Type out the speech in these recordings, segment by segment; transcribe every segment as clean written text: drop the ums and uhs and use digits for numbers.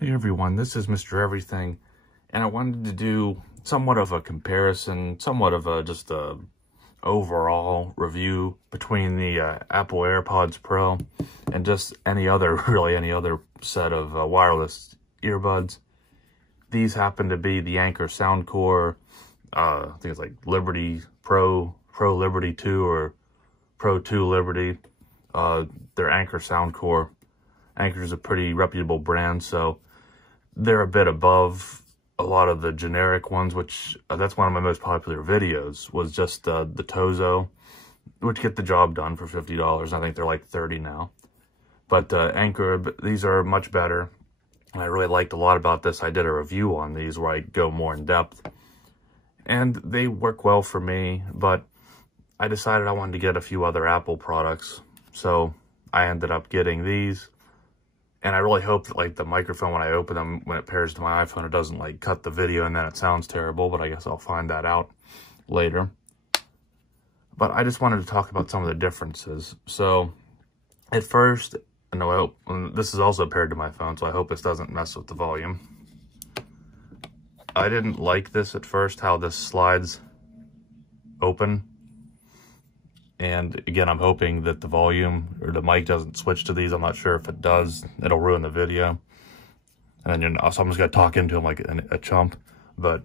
Hey everyone, this is Mr. Everything, and I wanted to do somewhat of a comparison, somewhat of a just a overall review between the Apple AirPods Pro and just any other, really any other set of wireless earbuds. These happen to be the Anker Soundcore, I think it's like Liberty Pro Liberty 2 or Pro 2 Liberty. They're Anker Soundcore. Anker is a pretty reputable brand, so they're a bit above a lot of the generic ones, which that's one of my most popular videos, was just the Tozo, which get the job done for $50. I think they're like $30 now. But Anker, these are much better. And I really liked a lot about this. I did a review on these where I go more in depth. And they work well for me, but I decided I wanted to get a few other Apple products. So I ended up getting these. And I really hope that, like, the microphone, when I open them, when it pairs to my iPhone, it doesn't, like, cut the video and then it sounds terrible, but I guess I'll find that out later. But I just wanted to talk about some of the differences. So, at first, and I hope, this is also paired to my phone, so I hope this doesn't mess with the volume. I didn't like this at first, how this slides open. And again, I'm hoping that the volume or the mic doesn't switch to these. I'm not sure if it does. It'll ruin the video. And then so I'm just going to talk into them like a chump. But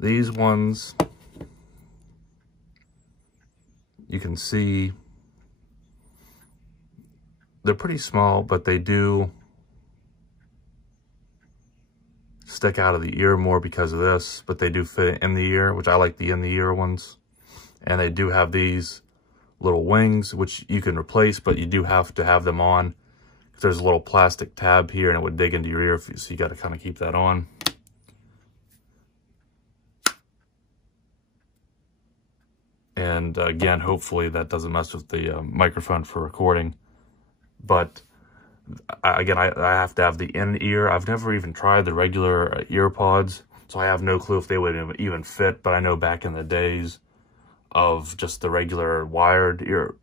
these ones, you can see they're pretty small, but they do stick out of the ear more because of this. But they do fit in the ear, which I like the in-the-ear ones. And they do have these little wings, which you can replace, but you do have to have them on. There's a little plastic tab here, and it would dig into your ear, so you got to kind of keep that on. And again, hopefully that doesn't mess with the microphone for recording. But again, I have to have the in-ear. I've never even tried the regular earpods, so I have no clue if they would even fit. But I know back in the days of just the regular wired ear,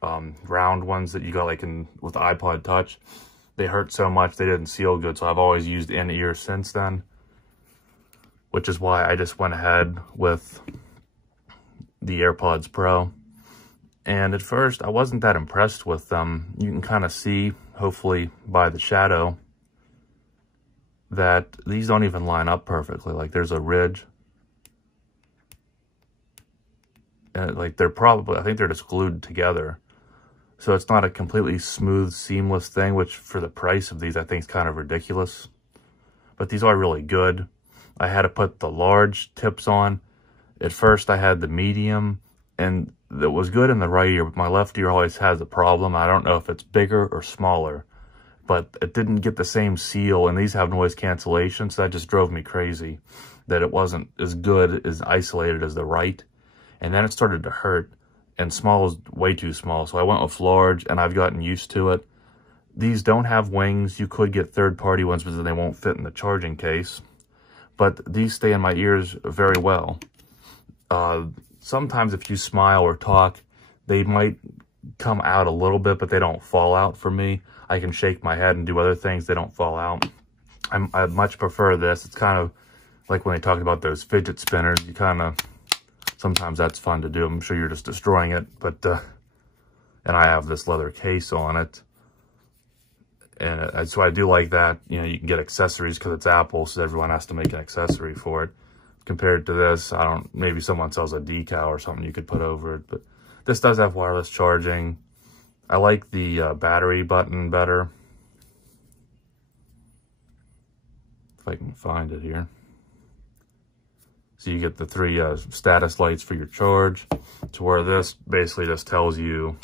round ones that you got like with the iPod Touch, they hurt so much they didn't seal good. So I've always used in-ear since then, which is why I just went ahead with the AirPods Pro. And at first I wasn't that impressed with them. You can kind of see, hopefully by the shadow, that these don't even line up perfectly. Like there's a ridge. And like they're probably, I think they're just glued together. So it's not a completely smooth, seamless thing, which for the price of these, I think is kind of ridiculous. But these are really good. I had to put the large tips on. At first I had the medium, and it was good in the right ear, but my left ear always has a problem. I don't know if it's bigger or smaller, but it didn't get the same seal, and these have noise cancellation, so that just drove me crazy that it wasn't as good, as isolated as the right. And then it started to hurt, and small is way too small. So I went with large, and I've gotten used to it. These don't have wings. You could get third-party ones, but they won't fit in the charging case. But these stay in my ears very well. Sometimes if you smile or talk, they might come out a little bit, but they don't fall out for me. I can shake my head and do other things. They don't fall out. I much prefer this. It's kind of like when they talk about those fidget spinners. You kind of... Sometimes that's fun to do. I'm sure you're just destroying it, but, and I have this leather case on it. And so I do like that. You know, you can get accessories because it's Apple, so everyone has to make an accessory for it. Compared to this, maybe someone sells a decal or something you could put over it, but this does have wireless charging. I like the battery button better. If I can find it here. So you get the 3 status lights for your charge, to where this basically just tells you,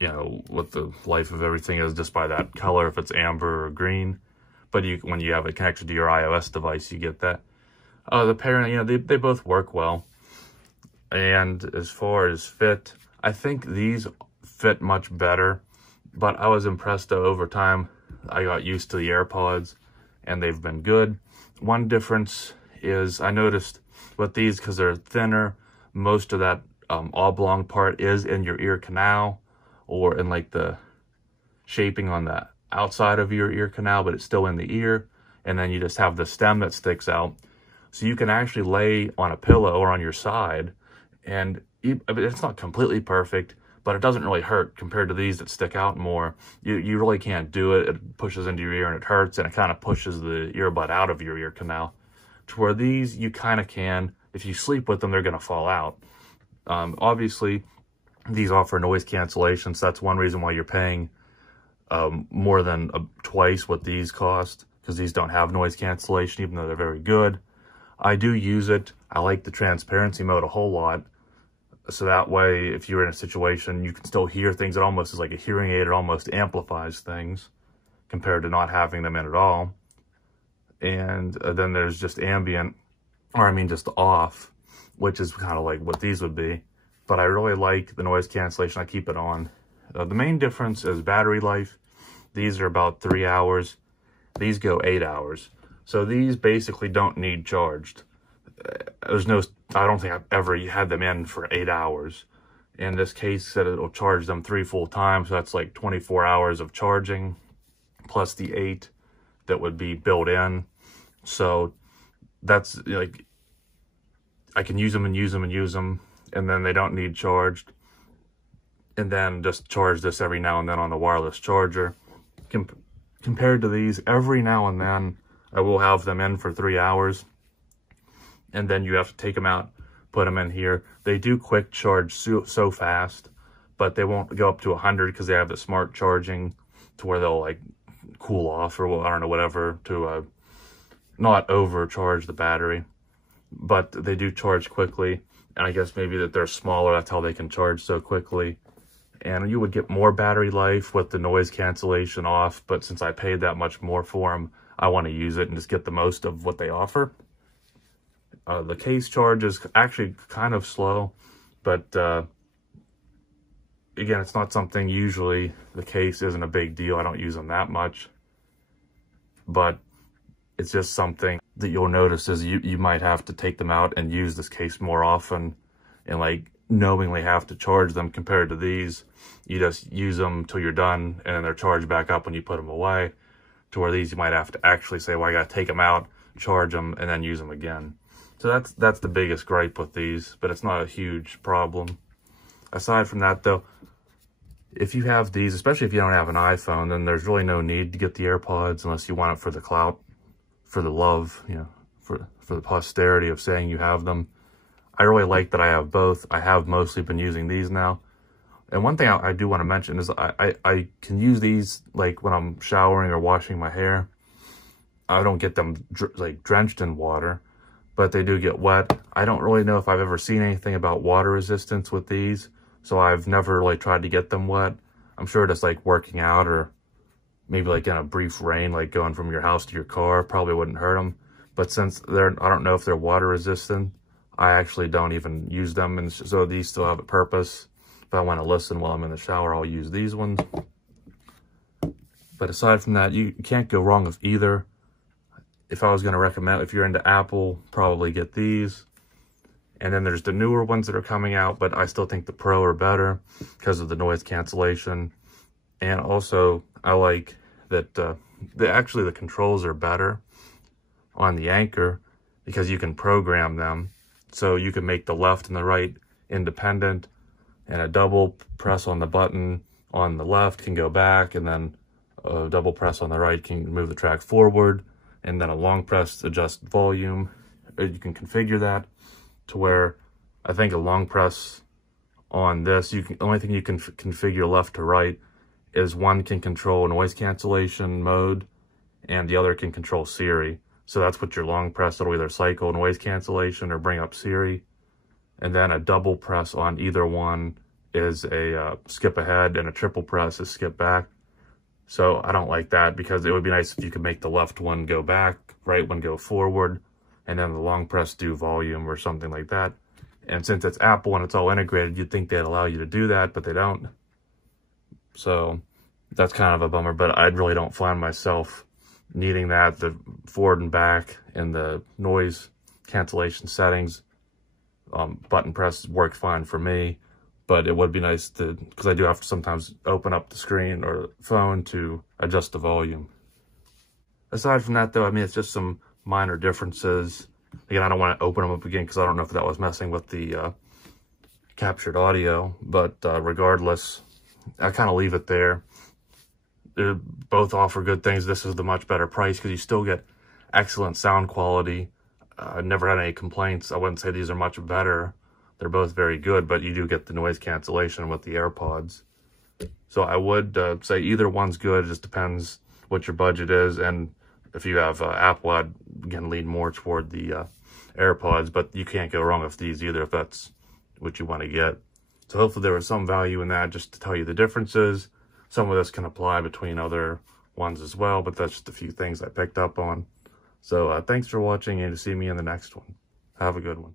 you know, what the life of everything is just by that color, if it's amber or green. But when you have it connected to your iOS device, you get that. The parent, you know, they both work well. And as far as fit, I think these fit much better. But I was impressed though, over time, I got used to the AirPods, and they've been good. One difference is I noticed with these, because they're thinner, most of that oblong part is in your ear canal or in like the shaping on the outside of your ear canal, but it's still in the ear. And then you just have the stem that sticks out. So you can actually lay on a pillow or on your side, and it's not completely perfect, but it doesn't really hurt compared to these that stick out more. You really can't do it. It pushes into your ear and it hurts, and it kind of pushes the earbud out of your ear canal. To where these, you kind of can. If you sleep with them, they're going to fall out. Obviously, these offer noise cancellation, so that's one reason why you're paying more than twice what these cost, because these don't have noise cancellation, even though they're very good. I do use it. I like the transparency mode a whole lot. So that way, if you're in a situation, you can still hear things. It almost is like a hearing aid. It almost amplifies things compared to not having them in at all. And then there's just ambient, or I mean just off, which is kind of like what these would be. But I really like the noise cancellation. I keep it on. The main difference is battery life. These are about 3 hours. These go 8 hours. So these basically don't need charged. I don't think I've ever had them in for 8 hours. In this case, said it'll charge them 3 full times. So that's like 24 hours of charging, plus the 8 that would be built in. So that's like, I can use them and use them and use them, and then they don't need charged. And then just charge this every now and then on the wireless charger. Compared to these, every now and then, I will have them in for 3 hours. And then you have to take them out, put them in here. They do quick charge so fast, but they won't go up to 100 because they have the smart charging to where they'll like cool off, or I don't know, whatever, to not overcharge the battery. But they do charge quickly, and I guess maybe that they're smaller, that's how they can charge so quickly. And you would get more battery life with the noise cancellation off, but since I paid that much more for them, I want to use it and just get the most of what they offer. The case charge is actually kind of slow, but again, it's not something, usually the case isn't a big deal. I don't use them that much, but it's just something that you'll notice is you might have to take them out and use this case more often, and like knowingly have to charge them. Compared to these, you just use them till you're done, and then they're charged back up when you put them away. To where these, you might have to actually say, well, I got to take them out, charge them, and then use them again. So that's the biggest gripe with these, but it's not a huge problem. Aside from that, though, if you have these, especially if you don't have an iPhone, then there's really no need to get the AirPods unless you want it for the clout, for the love, you know, for the posterity of saying you have them. I really like that I have both. I have mostly been using these now. And one thing I do want to mention is I can use these like when I'm showering or washing my hair. I don't get them like drenched in water, but they do get wet. I don't really know if I've ever seen anything about water resistance with these, so I've never really tried to get them wet. I'm sure just like working out, or maybe like in a brief rain, like going from your house to your car, probably wouldn't hurt them. But since I don't know if they're water resistant, I actually don't even use them, and so these still have a purpose. If I want to listen while I'm in the shower, I'll use these ones. But aside from that, you can't go wrong with either. If I was going to recommend, if you're into Apple, probably get these. And then there's the newer ones that are coming out, but I still think the Pro are better because of the noise cancellation. And also, I like that actually the controls are better on the Anker because you can program them. So you can make the left and the right independent, and a double press on the button on the left can go back, and then a double press on the right can move the track forward, and then a long press to adjust volume. You can configure that to where I think a long press on this, the only thing you can configure left to right is one can control noise cancellation mode and the other can control Siri. So that's what your long press, it'll either cycle noise cancellation or bring up Siri. And then a double press on either one is a skip ahead, and a triple press is skip back. So I don't like that because it would be nice if you could make the left one go back, right one go forward, and then the long press do volume or something like that. And since it's Apple and it's all integrated, you'd think they'd allow you to do that, but they don't. So that's kind of a bummer, but I really don't find myself needing that. The forward and back and the noise cancellation settings, button press work fine for me. but it would be nice to, because I do have to sometimes open up the screen or phone to adjust the volume. Aside from that, though, I mean, it's just some minor differences. Again, I don't want to open them up again because I don't know if that was messing with the captured audio, but regardless, I kind of leave it there. They both offer good things. This is the much better price because you still get excellent sound quality. Never had any complaints. I wouldn't say these are much better. They're both very good, but you do get the noise cancellation with the AirPods. So I would say either one's good. It just depends what your budget is. And if you have Apple, I'd again lean more toward the AirPods, but you can't go wrong with these either if that's what you want to get. So hopefully there was some value in that just to tell you the differences. Some of this can apply between other ones as well, but that's just a few things I picked up on. So thanks for watching and to see me in the next one. Have a good one.